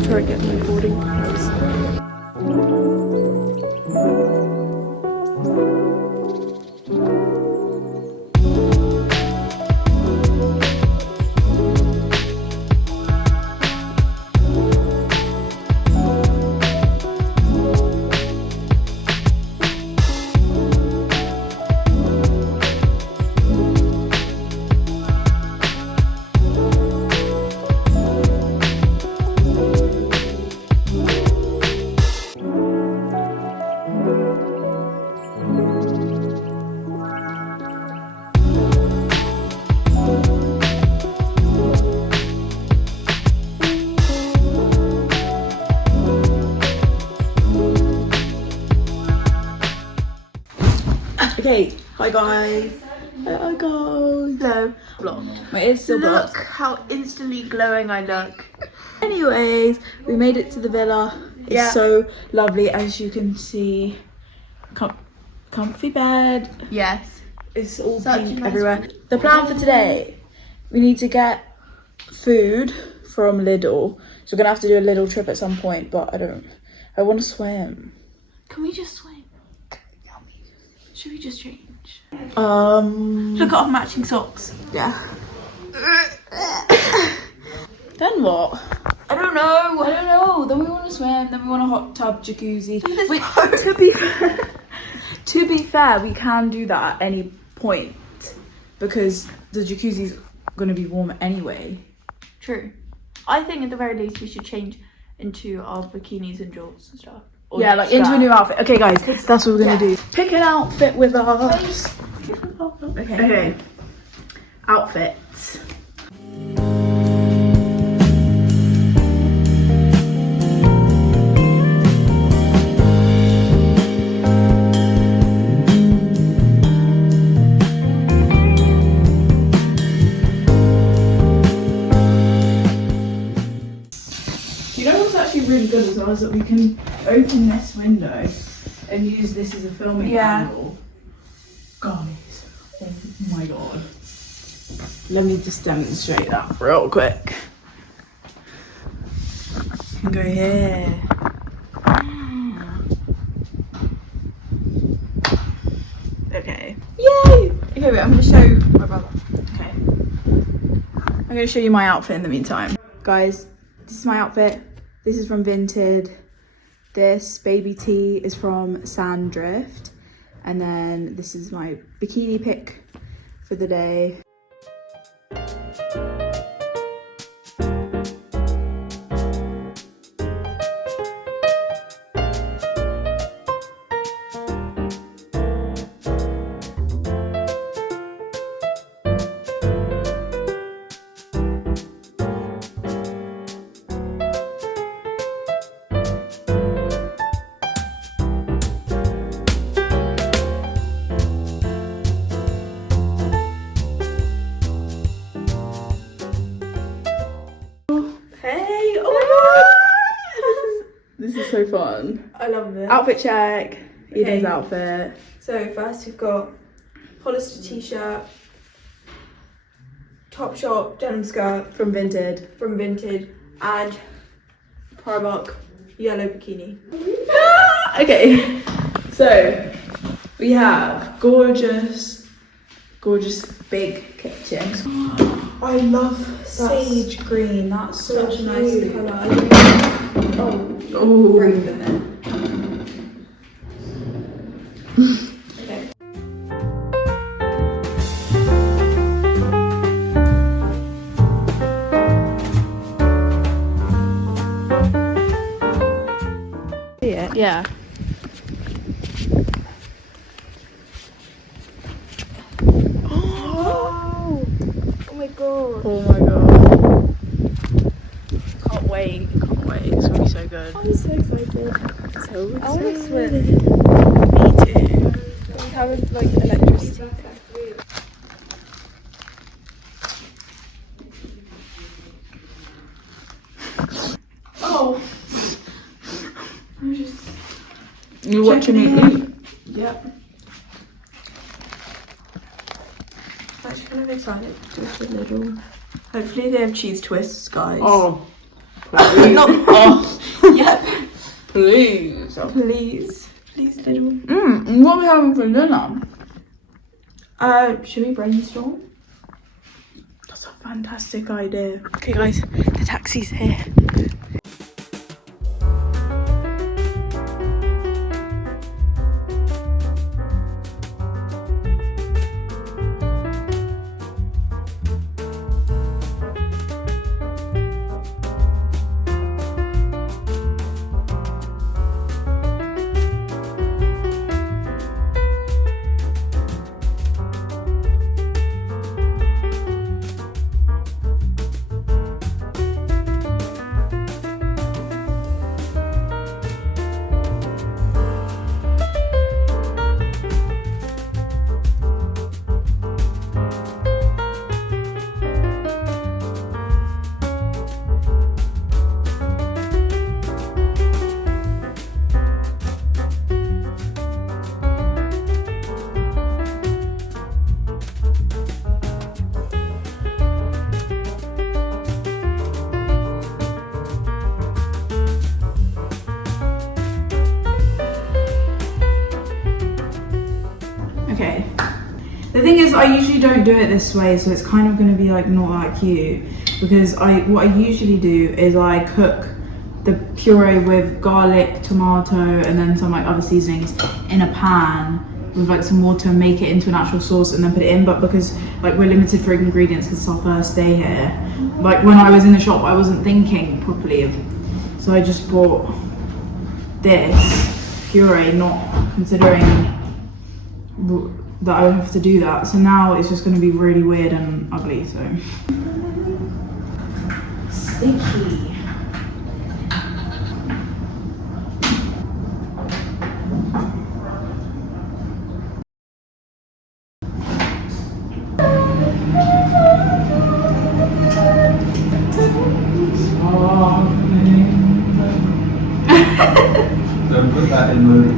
after I get my boarding pass. Okay, hi guys. Hi guys. Hello. Vlog. My ear's still blocked. Look how instantly glowing I look. Anyways, we made it to the villa. It's so lovely, as you can see. Comfy bed. Yes. It's all Such a pink nice everywhere. The plan for today, we need to get food from Lidl. So we're gonna have to do a Lidl trip at some point, but I want to swim. Can we just swim? Should we just change? Look Look at our matching socks. Yeah. Then what? I don't know. I don't know. Then we want to swim. Then we want a hot tub jacuzzi. Wait, to be fair, we can do that at any point because the jacuzzi's gonna be warm anyway. True. I think at the very least we should change into our bikinis and jorts and stuff. Or Yeah, like into a new outfit. Okay, guys, that's what we're gonna do. Pick an outfit with us. Okay. Outfits. You know what's actually really good as well is that we can open this window and use this as a filming angle. Guys, oh my god. Let me just demonstrate that real quick. You can go here. Okay. Yay! Okay, wait, I'm gonna show my brother. Okay. I'm gonna show you my outfit in the meantime. Guys, this is my outfit. This is from Vinted. This baby tee is from Sandrift. And then this is my bikini pic for the day. This is so fun. I love it. Outfit check. Eden's Okay. outfit. So first we've got Hollister t-shirt, Topshop denim skirt From Vinted. from Vinted, and Primark yellow bikini. Okay. So we have gorgeous big kitchen. I love sage green. That's such a nice colour. Oh, Breathe in there. Okay. yeah. Oh my god. Oh my god. Can't wait. It's gonna be so good. I'm so excited. So I want to swim. Me too. We have like electricity. Oh. You're watching me eat? Yep. I'm actually kind of excited to do a little. Hopefully they have cheese twists, guys. Oh, Not Oh, yep. please. Please, little. What are we having for dinner? Should we brainstorm? That's a fantastic idea. Okay, guys, the taxi's here. Okay. The thing is, I usually don't do it this way, so it's kind of going to be like not that cute, because what I usually do is I cook the puree with garlic, tomato, and then some like other seasonings in a pan with like some water and make it into an actual sauce and then put it in. But because like we're limited for ingredients because it's our first day here, like when I was in the shop I wasn't thinking properly, so I just bought this puree, not considering that I would have to do that. So now it's just going to be really weird and ugly. So sticky. Don't put that in the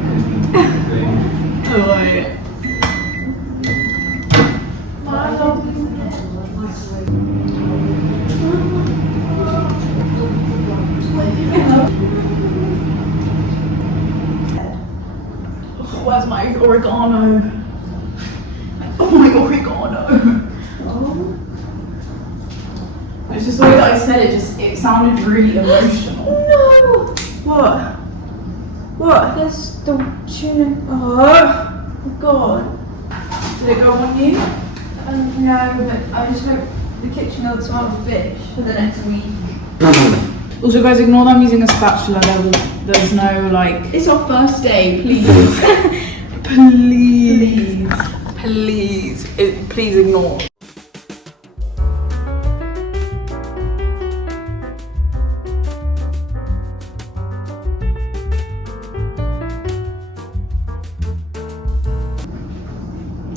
thing. Oh, where's my oregano? Oh, my oregano. Oh. It's just the way that I said it, it sounded really emotional. No. What? What? There's the tuna. Oh God. Did it go on you? No, but I just hope the kitchen will smell of fish for the next week. Also, guys, ignore that I'm using a spatula. There's no like. It's our first day, please. Please ignore.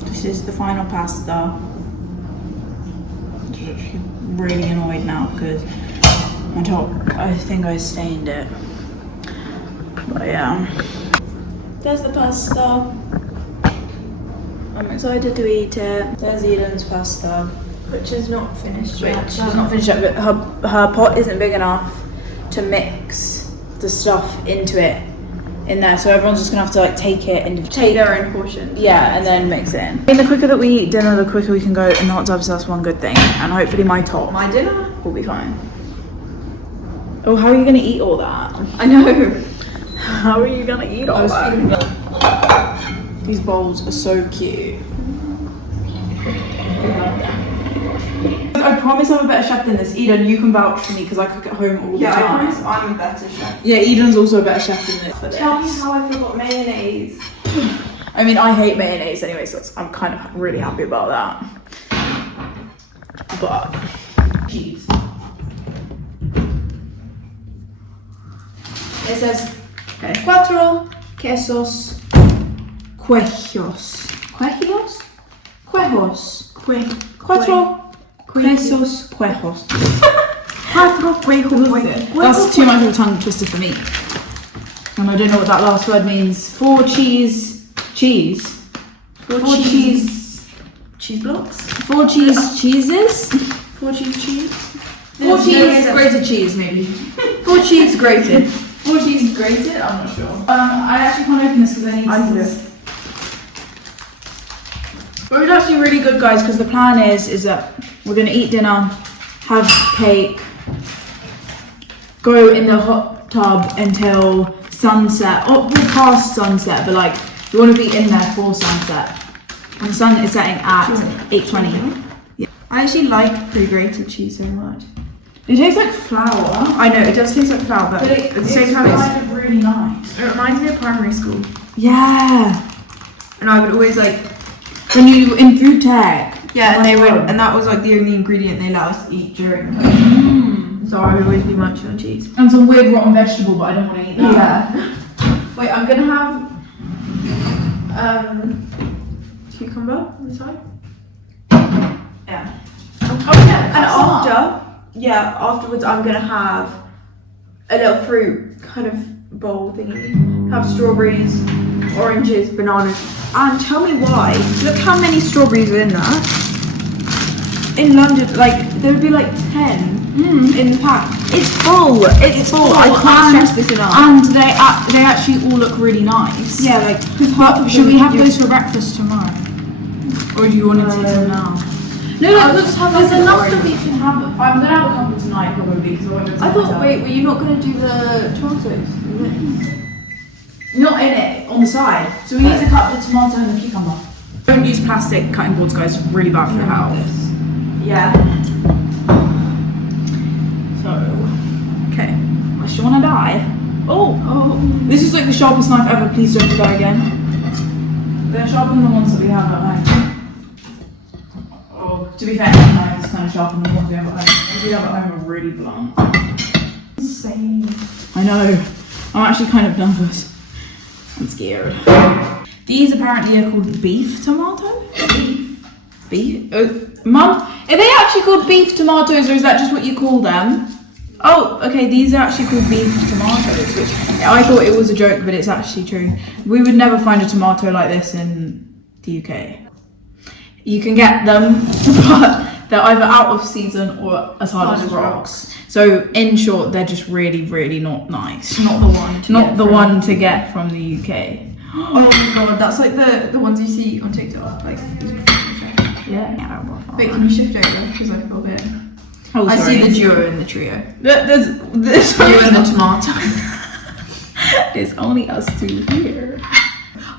This is the final pasta. I'm really annoyed now because on top I think I stained it. But yeah. There's the pasta. I'm excited to eat it. There's Eden's pasta. Which is not finished Which yet. is not finished yet, but her pot isn't big enough to mix the stuff into it in there, so everyone's just gonna have to like take it and Take their own portion. yeah, and then mix it in. And the quicker that we eat dinner, the quicker we can go in the hot tub, so that's one good thing. And hopefully my top My dinner? will be fine. Oh, how are you gonna eat all that? I know. How are you gonna eat all I was that? feeling These bowls are so cute. I promise I'm a better chef than this. Eden, you can vouch for me because I cook at home all the Yeah, I time. promise I'm a better chef. Yeah, Eden's also a better chef than this. For Tell me this. how I forgot mayonnaise. I mean, I hate mayonnaise anyway, so I'm kind of really happy about that. But cheese. It says cuatro quesos cuejos. Cuejos? Cuejos. Cuatro quesos cuejos. Cuatro cuejos. That's too much of a tongue twister for me. And I don't know what that last word means. Four cheese. Four cheese blocks. Four cheese cheeses. 4 cheese cheese. 4 cheese, grated cheese maybe. 4 cheese grated. 4 cheese grated? I'm not sure. I actually can't open this because I need scissors. But it was actually really good, guys, because the plan is that we're going to eat dinner, have cake, go in the hot tub until sunset, or past sunset, but like we want to be in there for sunset. And the sun is setting at 8:20. Yeah. I actually like pre-grated cheese so much. It tastes like flour. I know, it does taste like flour, but But at the same time, kind of really nice. it reminds me of primary school. Yeah. And I would always like, When you in food tech. yeah, and that was like the only ingredient they let us eat during. So I would always be munching on cheese. And some weird rotten vegetable, but I don't want to eat that. Yeah. Wait, I'm gonna have cucumber on the side. Yeah. Oh yeah. And afterwards I'm gonna have a little fruit kind of bowl thingy. Have strawberries, oranges, bananas. And tell me why. Look how many strawberries are in that. In London, like there would be like 10 in the pack. It's full. It's full. I can't stress this enough. And they actually all look really nice. Yeah, like Should we have those for breakfast tomorrow? Or do you want to eat them now? No, there's enough that we can have. I'm gonna have a couple tonight probably because I won't. I thought, wait, were you not gonna do the tomatoes? Not in it, on the side. So we need to cut the tomato and the cucumber. Don't use plastic cutting boards, guys. It's really bad for your health. Yeah. So, okay. Unless you want to die. Oh. This is like the sharpest knife ever. Please don't die again. They're sharper than the ones that we have at home. Oh, to be fair, any knife is kind of sharper than the ones we have at home. The ones we have at home are really blunt. Insane. I know. I'm actually kind of nervous. I'm scared. These apparently are called beef tomatoes. Beef? Mum, are they actually called beef tomatoes or is that just what you call them? Oh, okay, these are actually called beef tomatoes, which I thought it was a joke, but it's actually true. We would never find a tomato like this in the UK. You can get them, but they're either out of season or as hard as rocks. So in short, they're just really, really not nice. Not the one. Not the one to get from the UK. Oh my god, that's like the ones you see on TikTok. Like, Yeah. wait, can you shift over? Because I feel a bit. Oh, I sorry. see the duo and the trio. There's You and the tomato. There's only us two here.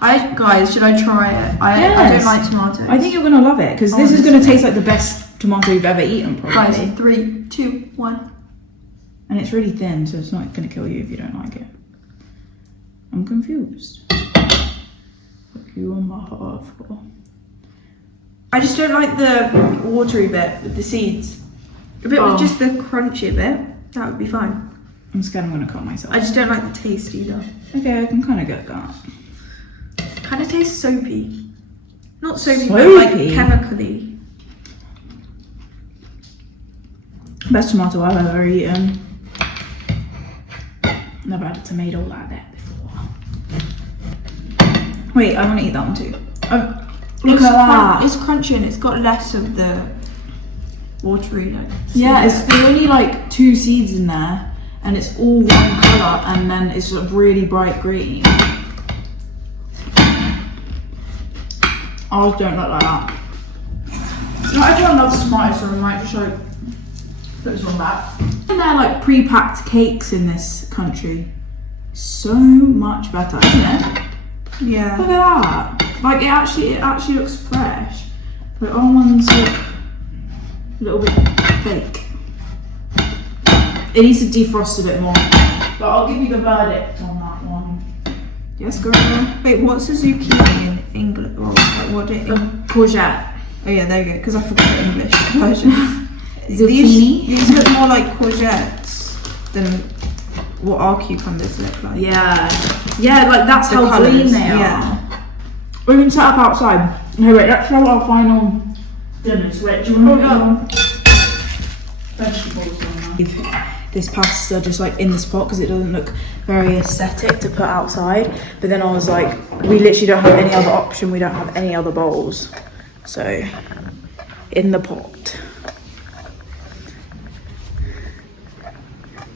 Guys, should I try it? I don't like tomatoes. I think you're gonna love it because this is gonna taste like the best tomato you've ever eaten, probably. Guys, 3, 2, 1. And it's really thin, so it's not gonna kill you if you don't like it. I'm confused. Fuck you on my heart for. I just don't like the watery bit with the seeds. If it was just the crunchy bit, that would be fine. I'm scared I'm gonna cut myself. I just don't like the taste either. Okay, I can kind of get that. Kind of tastes soapy. Not soapy, but Soapy? like chemically. Best tomato I've ever eaten. Never had a tomato like that before. Wait, I want to eat that one too. Look at that. It's crunchy and it's got less of the watery. Like, Yeah, there's only like 2 seeds in there, and it's all one colour, and then it's sort of really bright green. Ours don't look like that. So everyone loves tomatoes, so we might just like put this one back. And they're like pre-packed cakes in this country. So much better, isn't it? Yeah. Look at that. Like it actually looks fresh. But our ones look a little bit fake. It needs to defrost a bit more. But I'll give you the verdict on that one. Yes, girl. Wait, what's a zucchini in English? Well, like what it? Courgette. Oh yeah, there you go. Because I forgot the English version. Zucchini? These look more like courgettes than what our cucumbers look like. Yeah. Yeah, like that's The how colours, green they are. yeah. We're going to set up outside. Okay, wait, let's show our final dinner switch. Do you want to hold vegetables on there? This pasta just like in this pot because it doesn't look very aesthetic to put outside. But then I was like, we literally don't have any other option. We don't have any other bowls. So, in the pot.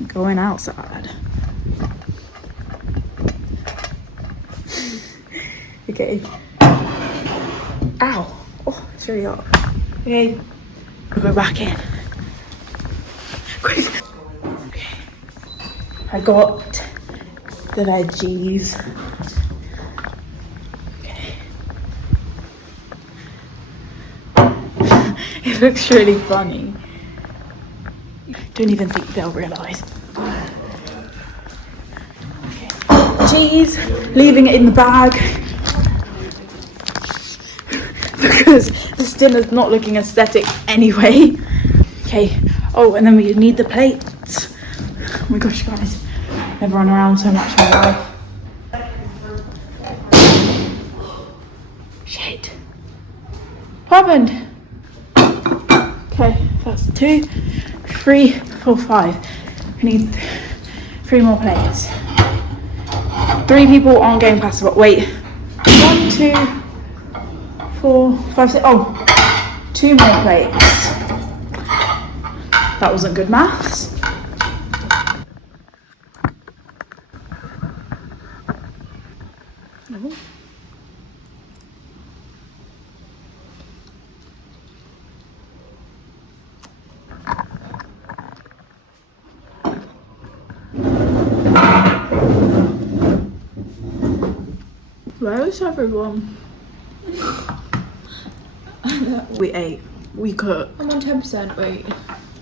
Going outside. Okay. Ow. Oh, it's really hot. Okay. We'll go back in. Quick. Okay. I got the veggies. Okay. It looks really funny. Don't even think they'll realise. Okay. Cheese, leaving it in the bag. Because this dinner's not looking aesthetic anyway. Okay. Oh, and then we need the plates. Oh my gosh, guys. I've run around so much in my life. Shit. What happened? Okay, that's 2, 3, 4, 5. I need 3 more plates. 3 people aren't going past the box. Wait. 1, 2, 4, 5, 6. Oh, 2 more plates. That wasn't good maths. No. Where is everyone? We ate. We cooked. I'm on 10%. Wait.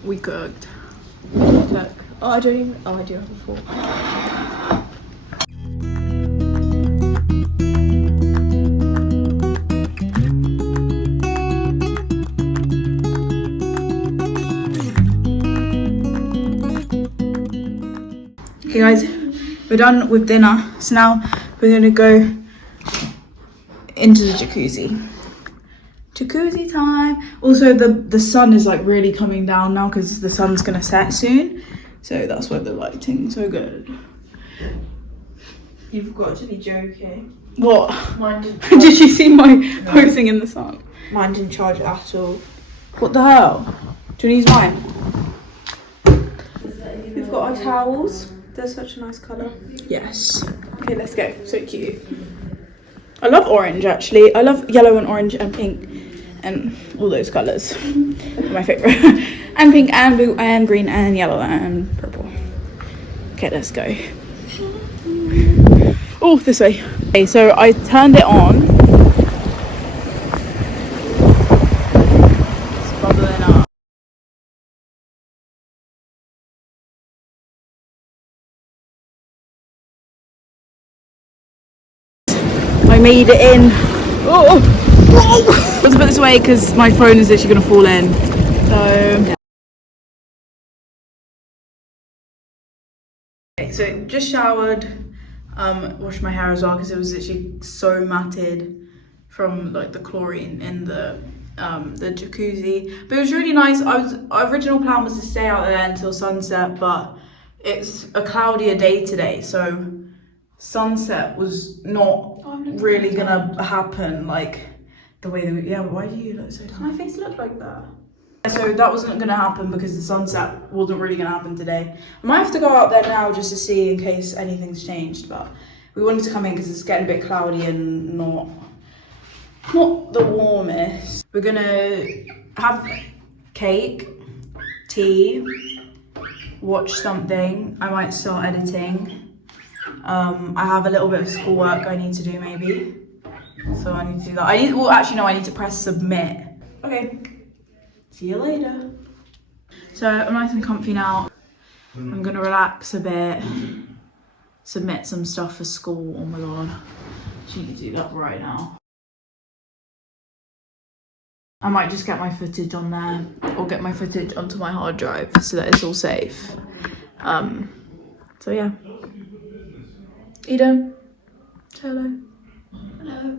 We cooked. Look. Oh, I don't even. Oh, I do have a fork. Okay guys, we're done with dinner. So now we're gonna go into the jacuzzi. Jacuzzi time. Also the sun is like really coming down now because the sun's gonna set soon. So that's why the lighting's so good. You've got to be joking. What? Mine didn't. Did you see my posing in the sun? Mine didn't charge at all. What the hell? Do you use mine? We've got our towels. They're such a nice colour. Yes. Okay, let's go. So cute. I love orange actually. I love yellow and orange and pink and all those colours. They're my favourite. And pink and blue and green and yellow and purple. Okay, let's go. Oh, this way. Okay, so I turned it on. It's bubbling up. I made it in. Oh, whoa! Let's put this away because my phone is literally gonna fall in. So, okay, so just showered, washed my hair as well because it was literally so matted from like the chlorine in the jacuzzi. But it was really nice. Our original plan was to stay out there until sunset, but it's a cloudier day today, so sunset was not really gonna happen like the way that we, yeah, but why do you look so My face looked like that. so that wasn't gonna happen because the sunset wasn't really gonna happen today. I might have to go out there now just to see in case anything's changed, but we wanted to come in because it's getting a bit cloudy and not the warmest. We're gonna have cake, tea, watch something. I might start editing. I have a little bit of schoolwork I need to do maybe. So I need to do that. I need to press submit. Okay, see you later. So I'm nice and comfy now. I'm gonna relax a bit, submit some stuff for school. Oh my god, she can do that right now. I might just get my footage on there or get my footage onto my hard drive so that it's all safe. So yeah. Eden, say hello. Hello.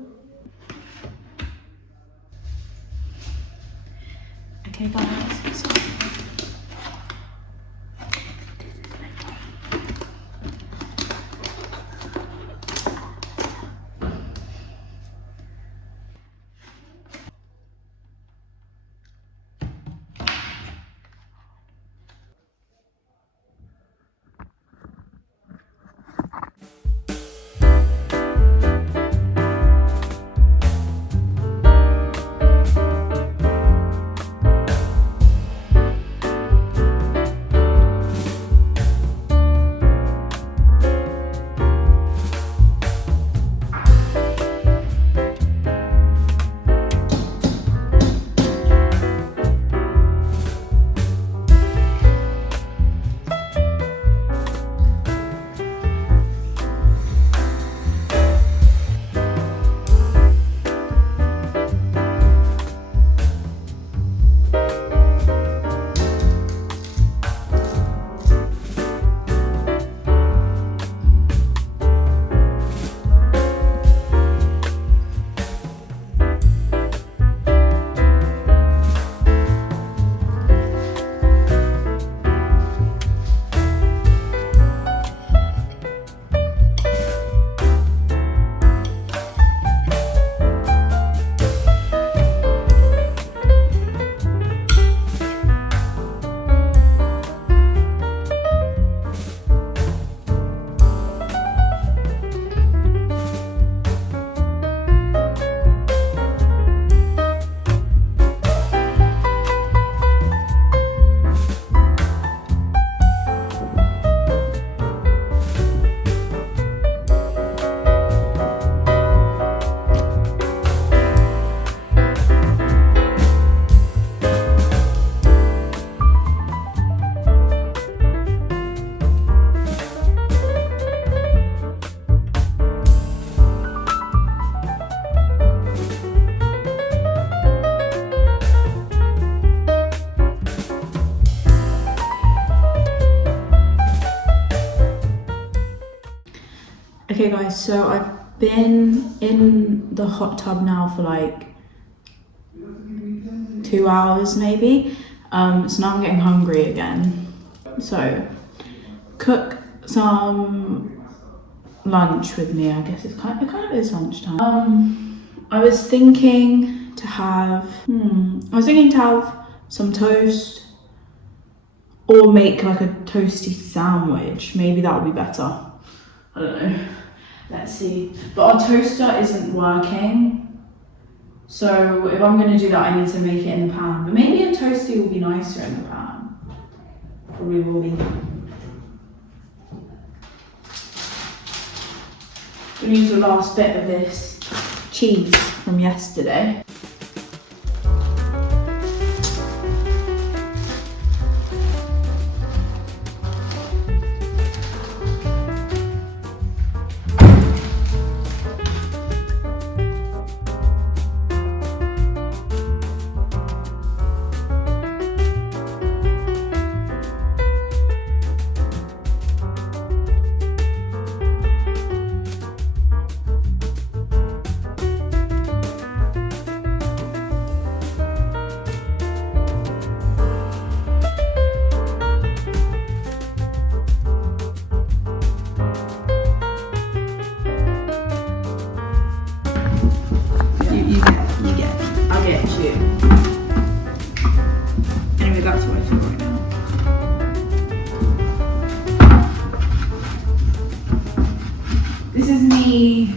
Okay guys, so Okay guys, so I've been in the hot tub now for like 2 hours maybe. So now I'm getting hungry again. So cook some lunch with me. I guess it kind of is lunchtime. I was thinking to have some toast or make like a toasty sandwich. Maybe that would be better. I don't know. Let's see. But our toaster isn't working. So if I'm going to do that, I need to make it in the pan. But maybe a toasty will be nicer in the pan. Probably will be. I'm going to use the last bit of this cheese from yesterday. You get. I'll get you. Anyway, that's what I feel right now. This is me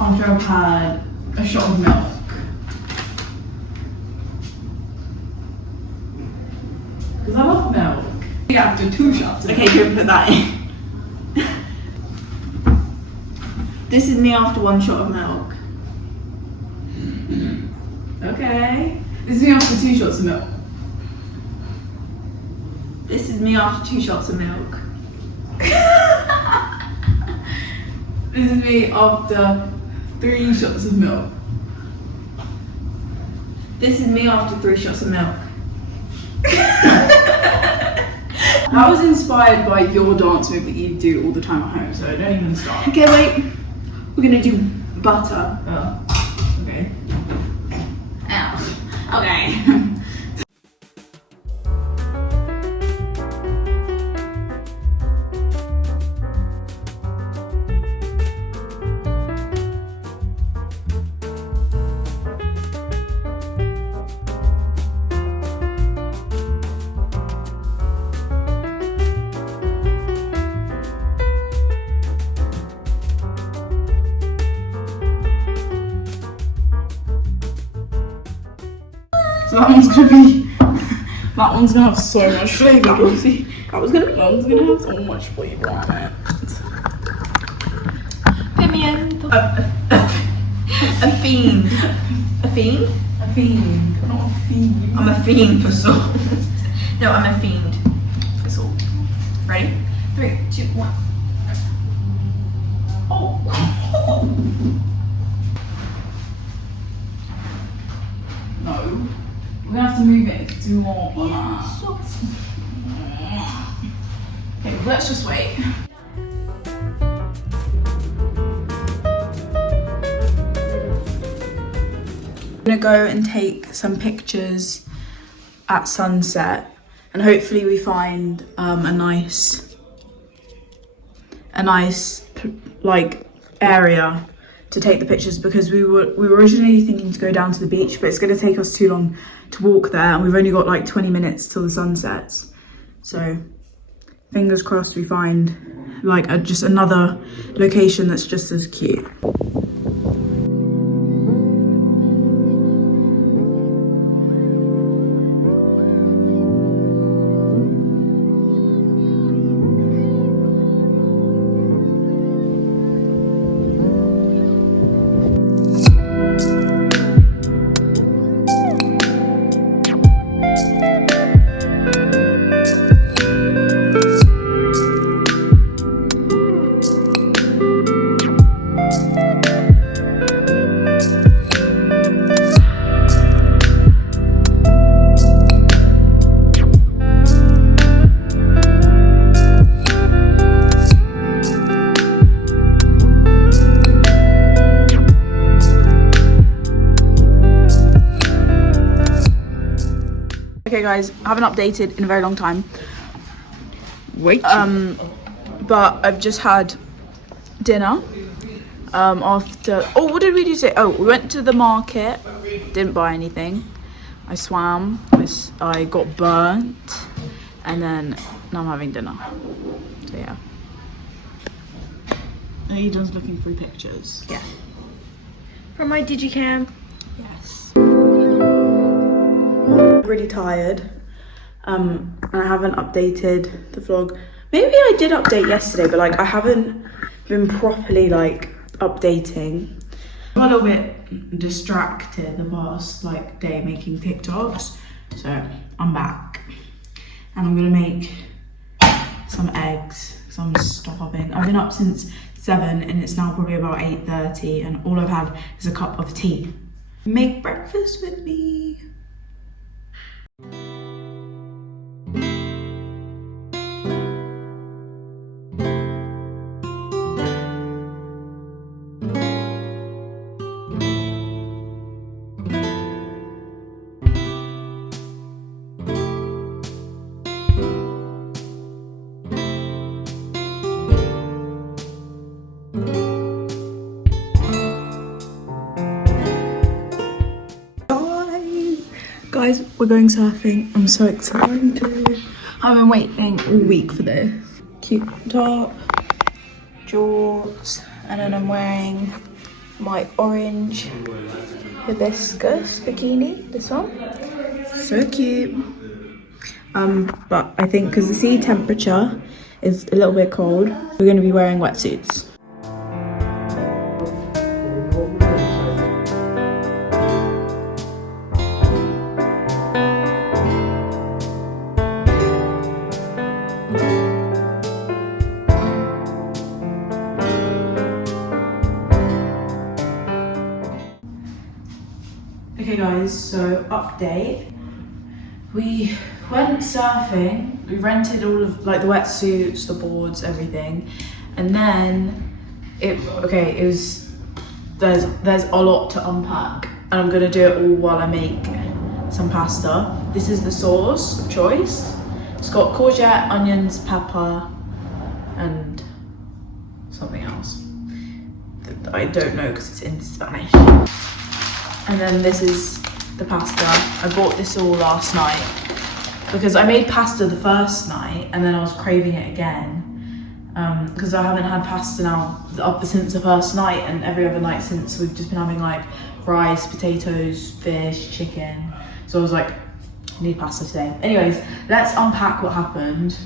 after I've had a shot of milk. Because I love milk. After 2 shots. Okay, you put that in. This is me after 1 shot of milk. Okay. This is me after 2 shots of milk. This is me after 2 shots of milk. This is me after 3 shots of milk. This is me after 3 shots of milk. I was inspired by your dance move that you do all the time at home, so don't even start. Okay, wait. We're gonna do butter. Oh, okay. Ow. Okay. So that one's gonna have so much flavour. See, that one's gonna have so much flavour on it. Pimiento. A fiend. A fiend? A fiend, not a fiend. I'm a fiend for salt. No, I'm a fiend for salt. Ready? 3, 2, 1. Oh. No. We're gonna have to move it. It's too long for that. Okay, well, let's just wait. I'm gonna go and take some pictures at sunset, and hopefully we find a nice like area to take the pictures, because we were originally thinking to go down to the beach, but it's going to take us too long to walk there, and we've only got like 20 minutes till the sun sets. So fingers crossed we find like just another location that's just as cute. guys, I haven't updated in a very long time. Wait. But I've just had dinner. After, oh, what did we do today? Oh, we went to the market, didn't buy anything. I swam, I got burnt, and then now I'm having dinner. So yeah. Aidan's looking through pictures. Yeah. From my digicam. Yes. Really tired. And I haven't updated the vlog. Maybe I did update yesterday, but like I haven't been properly like updating. I'm a little bit distracted the past like day making TikToks, so I'm back and I'm gonna make some eggs because I'm starving. I've been up since 7 and it's now probably about 8:30 and all I've had is a cup of tea. Make breakfast with me. Guys, we're going surfing. I'm so excited. I've been waiting all week for this. Cute top, jorts, and then I'm wearing my orange hibiscus bikini, this one. So cute. But I think because the sea temperature is a little bit cold, we're going to be wearing wetsuits. Okay guys, so update. We went surfing, we rented all of like the wetsuits, the boards, everything. And then there's a lot to unpack and I'm gonna do it all while I make some pasta. This is the sauce of choice. It's got courgette, onions, pepper, and something else that I don't know because it's in Spanish. And then this is the pasta. I bought this all last night because I made pasta the first night and then I was craving it again because I haven't had pasta now up since the first night, and every other night since we've just been having like rice, potatoes, fish, chicken. So I was like, I need pasta today. Anyways, let's unpack what happened.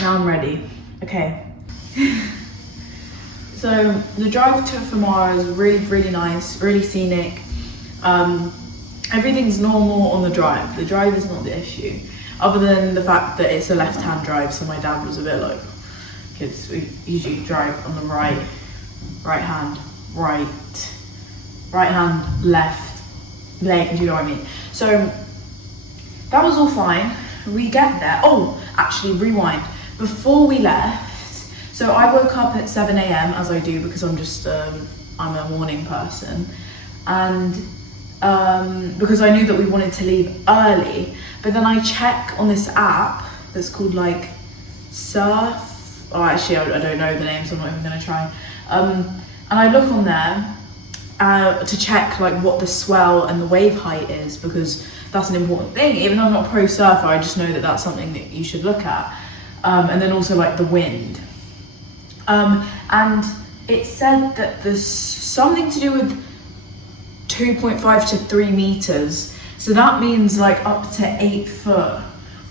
Now I'm ready. Okay. So the drive to Famara is really nice, really scenic. Everything's normal on the drive. The drive is not the issue, other than the fact that it's a left-hand drive. So my dad was a bit like, because we usually drive on the right hand, left lane. Do you know what I mean? So that was all fine. We get there. Oh, actually, rewind. Before we left, so I woke up at 7 a.m. as I do because I'm just, I'm a morning person. And because I knew that we wanted to leave early, but then I check on this app that's called like Surf. Oh, actually, I don't know the name, so I'm not even gonna try. And I look on there to check like what the swell and the wave height is, because that's an important thing. Even though I'm not a pro surfer, I just know that that's something that you should look at. And then also like the wind. And it said that there's something to do with 2.5 to 3 meters. So that means like up to 8 foot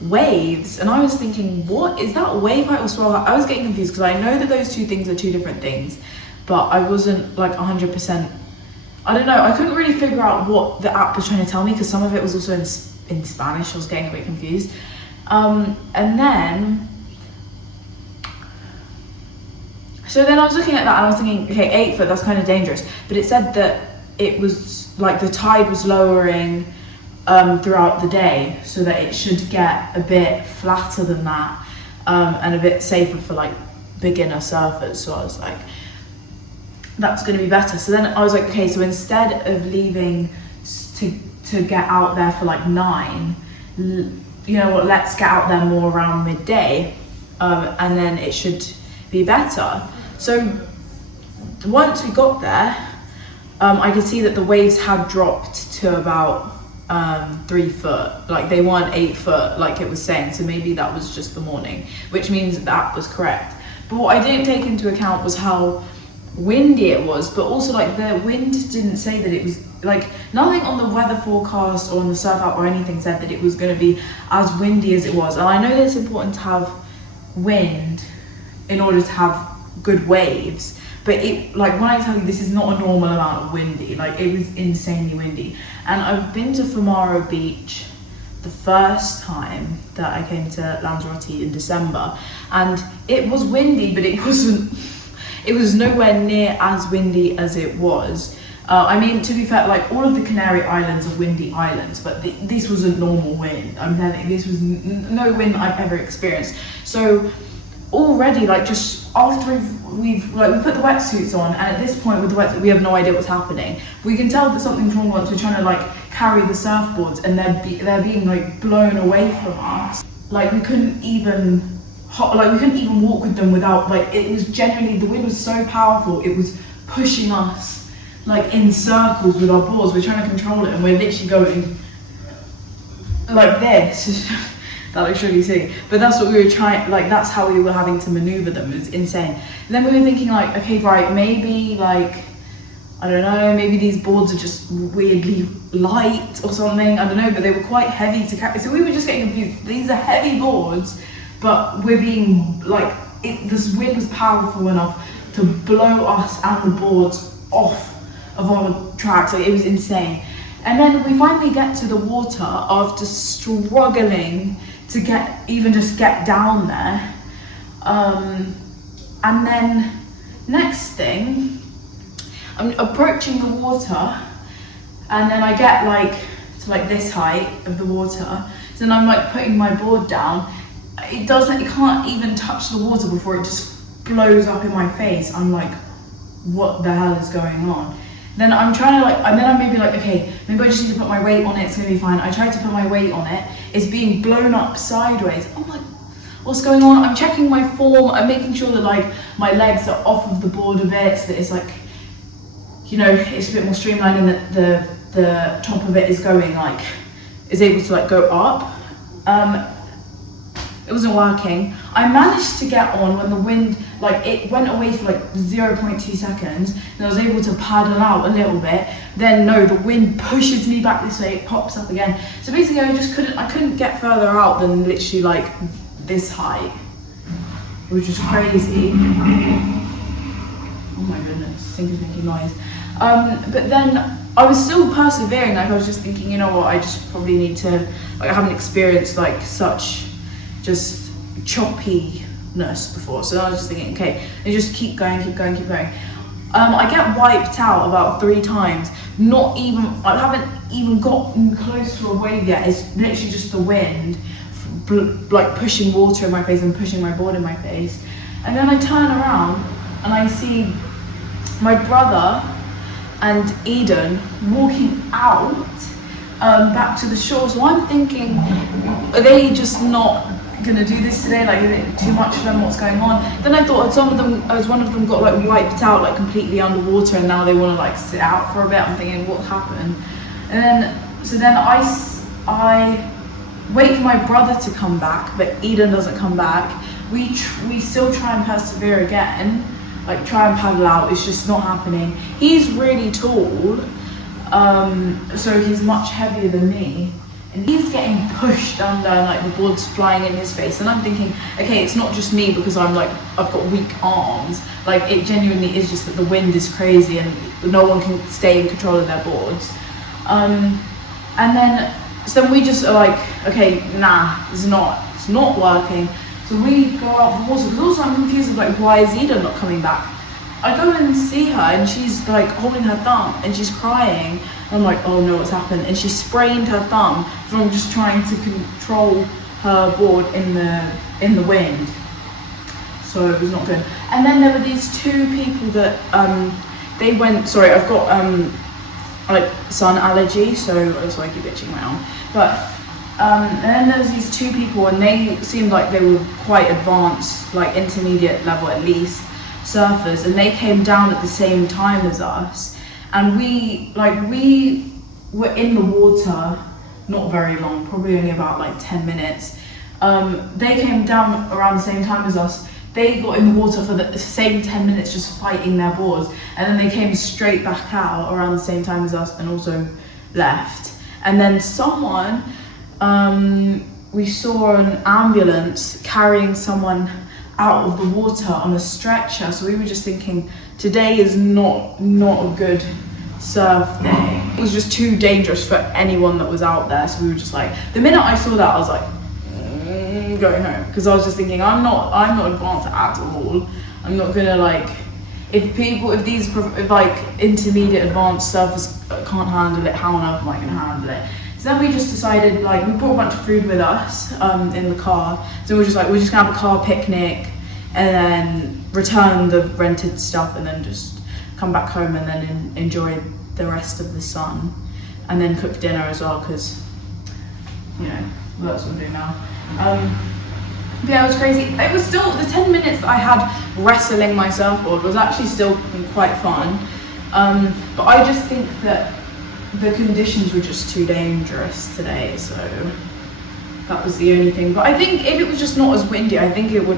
waves. And I was thinking, what is that, wave height or swell height? I was getting confused because I know that those two things are two different things, but I wasn't like 100%. I don't know, I couldn't really figure out what the app was trying to tell me because some of it was also in Spanish. I was getting a bit confused. And then I was looking at that and I was thinking, okay, 8 foot, that's kind of dangerous. But it said that it was like the tide was lowering throughout the day, so that it should get a bit flatter than that and a bit safer for like beginner surfers. So I was like, that's going to be better. So then I was like, okay, so instead of leaving to get out there for like 9, you know what, let's get out there more around midday, and then it should be better. So once we got there, I could see that the waves had dropped to about 3 foot, like they weren't 8 foot like it was saying, so maybe that was just the morning, which means that was correct. But what I didn't take into account was how windy it was, but also like the wind didn't say that it was, like nothing on the weather forecast or on the surf app or anything said that it was going to be as windy as it was. And I know that it's important to have wind in order to have good waves, but it, like when I tell you, this is not a normal amount of windy, like it was insanely windy. And I've been to Famaro Beach the first time that I came to Lanzarote in December, and it was windy, but it was nowhere near as windy as it was. I mean, to be fair, like all of the Canary Islands are windy islands, but this was a normal wind. I'm telling you, this was no wind I've ever experienced. So already, like just after we put the wetsuits on, and at this point with the wetsuit, we have no idea what's happening. We can tell that something's wrong once we're trying to like carry the surfboards, and they're being like blown away from us. Like we couldn't even walk with them without, like, it was genuinely, the wind was so powerful, it was pushing us like in circles with our boards. We're trying to control it, and we're literally going like this. That looks really silly, but that's what we were trying, like that's how we were having to maneuver them. It was insane. And then we were thinking like, okay, right, maybe like, I don't know, maybe these boards are just weirdly light or something, I don't know, but they were quite heavy to carry. So we were just getting confused. These are heavy boards, but we're being like, this wind was powerful enough to blow us and the boards off of our tracks. Like, it was insane. And then we finally get to the water after struggling to get down there. And then next thing, I'm approaching the water, and then I get like to like this height of the water. So then I'm like putting my board down. It can't even touch the water before it just blows up in my face. I'm like, what the hell is going on? Then I'm trying to like, and then I may be like, okay, maybe I just need to put my weight on it, it's gonna be fine. I tried to put my weight on it, it's being blown up sideways. I'm like, what's going on? I'm checking my form, I'm making sure that like my legs are off of the board a bit, so that it's like, you know, it's a bit more streamlined, and that the top of it is going like, is able to like go up. It wasn't working. I managed to get on when the wind, like it went away for like 0.2 seconds, and I was able to paddle out a little bit. Then no, the wind pushes me back this way, it pops up again. So basically I couldn't get further out than literally like this height, which was crazy. Oh my goodness, I think it's making noise. But then I was still persevering. Like I was just thinking, you know what, I just probably need to, like I haven't experienced like such just choppiness before, so I was just thinking, okay, and just keep going. I get wiped out about 3 times. I haven't even gotten close to a wave yet. It's literally just the wind like pushing water in my face and pushing my board in my face. And then I turn around and I see my brother and Eden walking out back to the shore. So I'm thinking, are they just not gonna do this today? Like, is it too much for them? What's going on? Then I thought one of them got like wiped out, like completely underwater, and now they want to like sit out for a bit. I'm thinking, what happened? And then I wait for my brother to come back, but Eden doesn't come back. We still try and persevere again, like try and paddle out. It's just not happening. He's really tall, so he's much heavier than me. And he's getting pushed under, and like the board's flying in his face. And I'm thinking, okay, it's not just me because I've got weak arms. Like it genuinely is just that the wind is crazy and no one can stay in control of their boards. So we just are like, okay, nah, it's not working. So we go out for water, because also I'm confused of like, why is Eden not coming back? I go and see her, and she's like holding her thumb and she's crying. I'm like, oh no, what's happened? And she sprained her thumb from just trying to control her board in the wind. so it was not good. And then there were these two people that they went. Sorry, I've got like sun allergy, so that's why I keep itching my arm. But and then there was these two people, and they seemed like they were quite advanced, like intermediate level at least, surfers, and they came down at the same time as us, and we were in the water not very long, probably only about like 10 minutes. They came down around the same time as us. They got in the water for the same 10 minutes just fighting their boards, and then they came straight back out around the same time as us and also left. And then someone, we saw an ambulance carrying someone out of the water on a stretcher, so we were just thinking today is not a good surf day. It was just too dangerous for anyone that was out there, so we were just like, the minute I saw that I was like going home, because I was just thinking I'm not advanced at all. I'm not gonna like, if these like intermediate advanced surfers can't handle it, how on earth am I gonna handle it? So then we just decided, like, we brought a bunch of food with us in the car. So we're just gonna have a car picnic and then return the rented stuff and then just come back home and then enjoy the rest of the sun. And then cook dinner as well, because, you know, that's what I'm doing now. But yeah, it was crazy. It was still, the 10 minutes that I had wrestling my surfboard was actually still quite fun. But I just think that the conditions were just too dangerous today, so that was the only thing. But I think if it was just not as windy, I think we would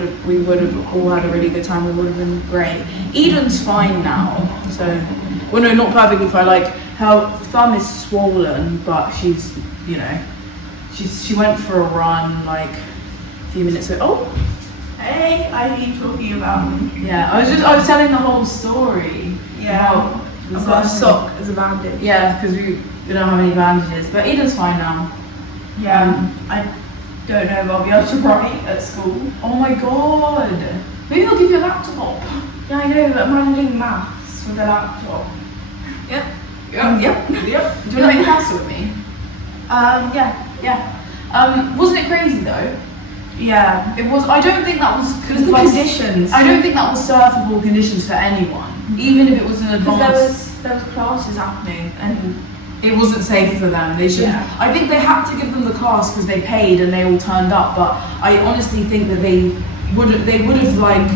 have all had a really good time. It would have been great. Eden's fine now, so, well, no, not perfectly fine. Like, her thumb is swollen, but she's, you know, she went for a run like a few minutes ago. Oh, Hey, I keep talking about me. yeah, I was telling the whole story. Yeah. I've got a sock as a bandage. Yeah, because we don't have any bandages, but Eden's fine now. Yeah. I don't know if I'll be able to write at school. Oh my god! Maybe they'll give you a laptop. Yeah, I know, but I'm doing maths with a laptop. Yep. Yep. Do you want to make pasta with me? Yeah. Wasn't it crazy though? Yeah. It was. I don't think that was Because the conditions. I don't think that was surfable conditions for anyone, even if it was an advanced. There was classes happening and It wasn't safe for them. They should. Yeah. I think they had to give them the class because they paid and they all turned up. But I honestly think that they would have like,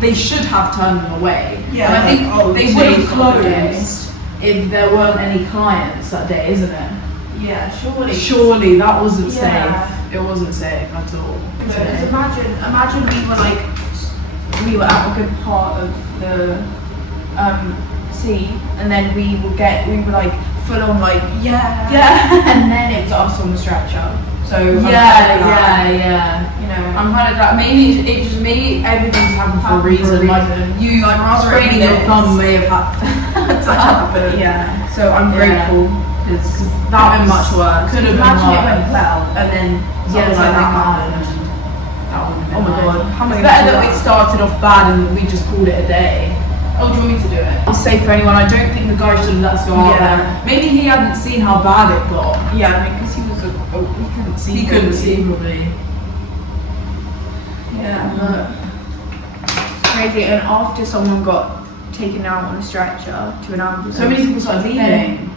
they should have turned them away. Yeah. And I think they would have today's closed if there weren't any clients that day, isn't it? yeah, surely. Surely that wasn't Yeah. safe. It wasn't safe at all. Because imagine we were at a good part of the sea, and then we were like full on like Yeah. and then it was us on the stretcher. So I'm Yeah. You know, I'm kind of glad. Maybe everything's happened for a reason. Like you Like, rather spraining than your this. thumb may have had to happen. yeah. So I'm Yeah. grateful because That that was was much worse. could have been Imagine it worse. went well and then something like that happened. That would have been Oh my god, how am I It's gonna better do that we started off bad and we just called it a day. Oh, do you want me to do it? It's safe for anyone. I don't think the guy should have let us go out Yeah. there. Maybe he hadn't seen how bad it got. Yeah, I mean, because he couldn't see. He couldn't see probably. Yeah, but it's crazy. And after someone got taken out on a stretcher to an ambulance, So many people started leaving.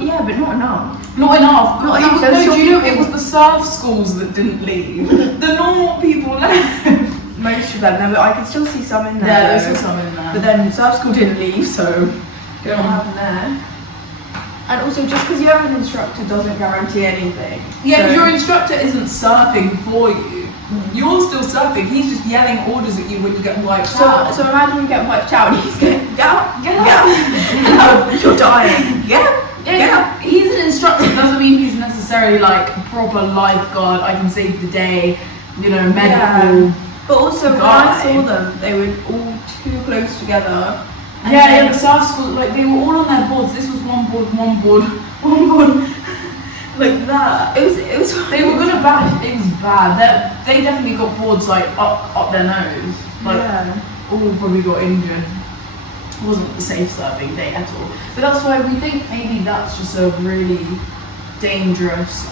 yeah, but not enough. Not enough. Not It enough. was, There was no, still do you know, people- it was the surf schools that didn't leave. The normal people left. Most of them, no, but I could still see some in there. Yeah, there's though. still some in there. But then surf school didn't leave, so don't know what happened there. And also, just because you have an instructor doesn't guarantee anything. Yeah, So- because your instructor isn't surfing for you. You're still surfing. He's just yelling orders at you when you get wiped out. So imagine you get wiped out and he's going, get out, Get out. you're dying. Get out. Yeah, he's an instructor. It doesn't mean he's necessarily like a proper lifeguard. I can save the day. You know, medical. Yeah. But also, when Guy. I saw them, they were all too close together. And Yeah, then- in the surf school, like they were all on their boards. This was one board, like that. It was. They were gonna bad. It was bad. They definitely got boards like up their nose. Like Yeah. all probably got injured. It wasn't a safe surfing day at all. But that's why we think maybe that's just a really dangerous,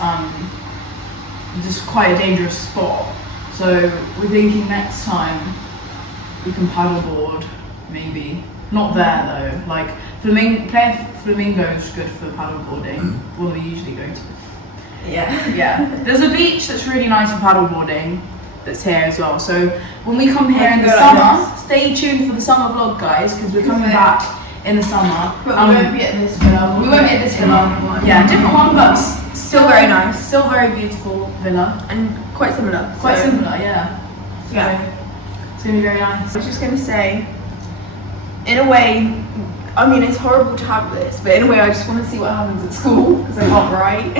just quite a dangerous spot. So we're thinking next time we can paddleboard, maybe. Not there though. Like Flamingo is good for paddleboarding. What we usually go to. Yeah. Yeah. There's a beach that's really nice for paddleboarding that's here as well. So when we come here in the summer, stay tuned for the summer vlog, guys, because we're coming back in the summer. But we won't be at this villa. We won't be at this villa. Yeah, different one, but Still very nice. Still very beautiful villa. And quite similar. Quite similar, yeah. So Yeah. it's gonna be very nice. I was just gonna say, in a way, I mean, it's horrible to have this, but in a way, I just want to see what happens at school because I can't write.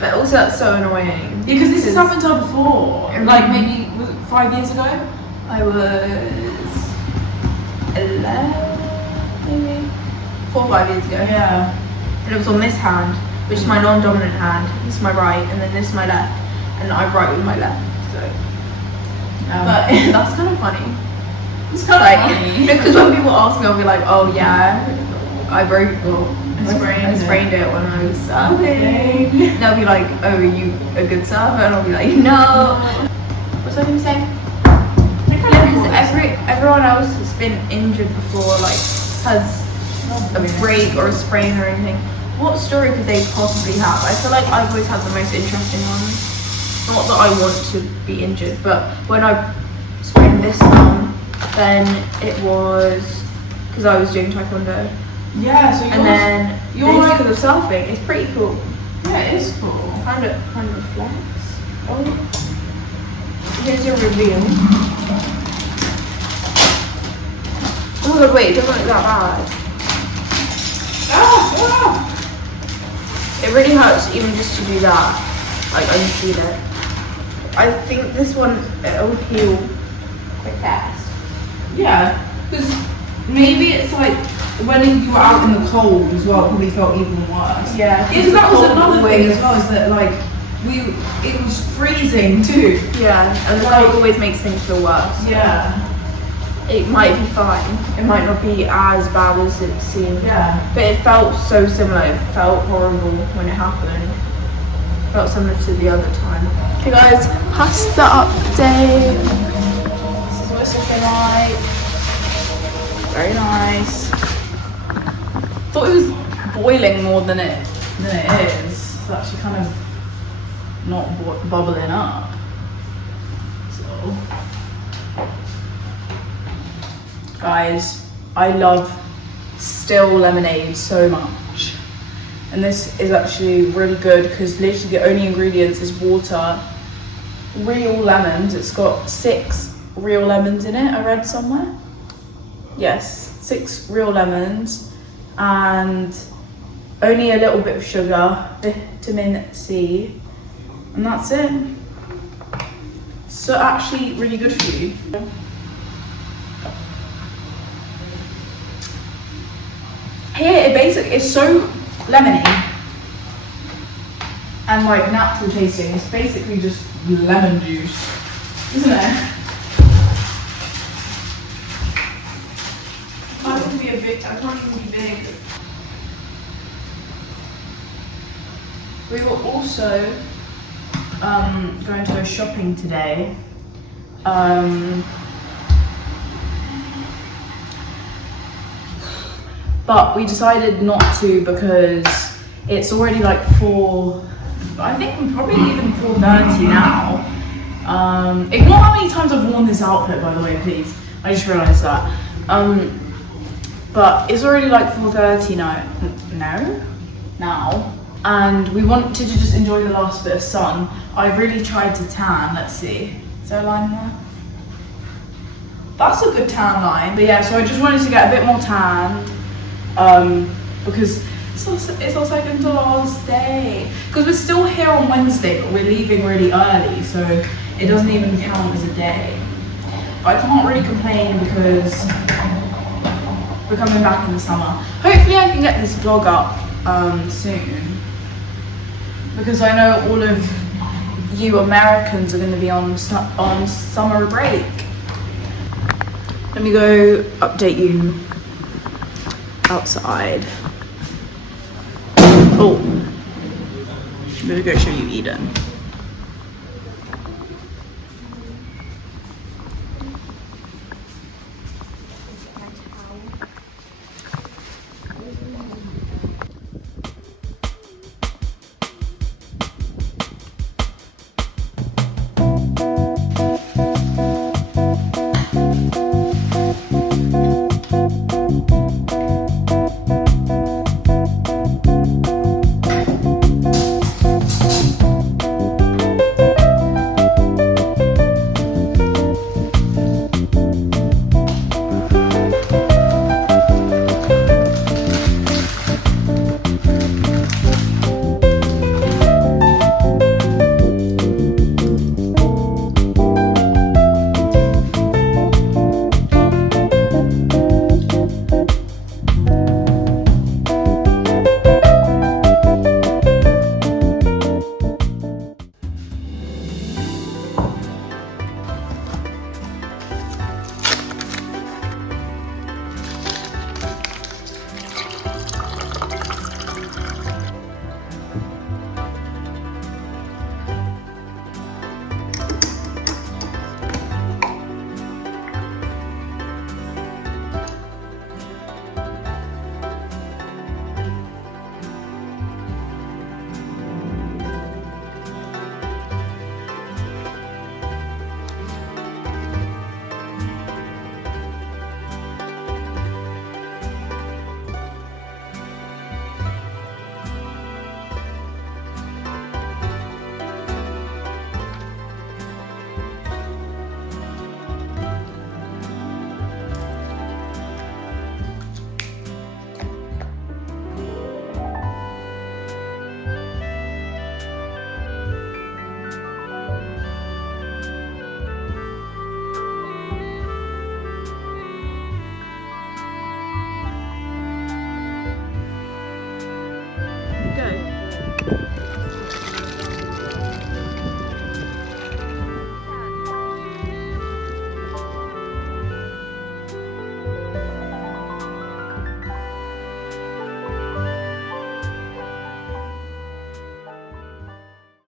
But also, that's so annoying. Yeah, because this has happened to her before. Like maybe was it 5 years ago? I was 11, maybe 4 or 5 years ago. Yeah. And it was on this hand, which is my non-dominant hand. This is my right, and then this is my left, and I write with my left. So, but that's kind of funny. It's kind of Like, funny. because when people ask me, I'll be like, oh yeah, I sprained it when I was surfing. They'll be like, oh, are you a good surfer? And I'll be like, no. What's I gonna say? Yeah, because everyone else has been injured before, like has a break or a sprain or anything. What story could they possibly have? I feel like I've always had the most interesting ones. Not that I want to be injured, but when I sprained this thumb, then it was because I was doing taekwondo. Yeah, so And then you're this like, because of surfing. It's pretty cool. yeah, it is cool. Kind of flex. Oh, here's your reveal. Oh my god, wait, it doesn't look that bad. It really hurts even just to do that. Like, I can feel it. I think this one, it'll heal quite fast. Yeah, because maybe it's like when you were out in the cold as well, it probably felt even worse. Yeah. Yeah, that was Cold another thing always- as well, is that like it was freezing too. Yeah, and the cold always makes things feel worse. Yeah. It might be fine. It might not be as bad as it seemed. Yeah. But it felt so similar. It felt horrible when it happened. It felt similar to the other time. Okay guys, pasta update. This is what it's looking like. Very nice. Thought it was boiling more than it is. It's actually kind of not bubbling up. So, guys, I love still lemonade so much, and this is actually really good because literally the only ingredients is water, real lemons. It's got 6 real lemons in it, I read somewhere. Yes, 6 real lemons and only a little bit of sugar, vitamin C, and that's it. So actually really good for you. Here, it's so lemony and like natural tasting. It's basically just lemon juice, isn't it? I can't even be big. We were also going to go shopping today. But we decided not to because it's already like 4, I think probably even 4:30 now. Ignore how many times I've worn this outfit, by the way, please. I just realised that. But it's already like 4:30 now. And we wanted to just enjoy the last bit of sun. I've really tried to tan, let's see. Is there a line there? That's a good tan line. But yeah, so I just wanted to get a bit more tan. Because it's our second to last day. Because we're still here on Wednesday, but we're leaving really early, so it doesn't even count as a day. But I can't really complain because we're coming back in the summer. Hopefully I can get this vlog up soon. Because I know all of you Americans are going to be on summer break. Let me go update you outside. Oh, I'm gonna go show you Eden.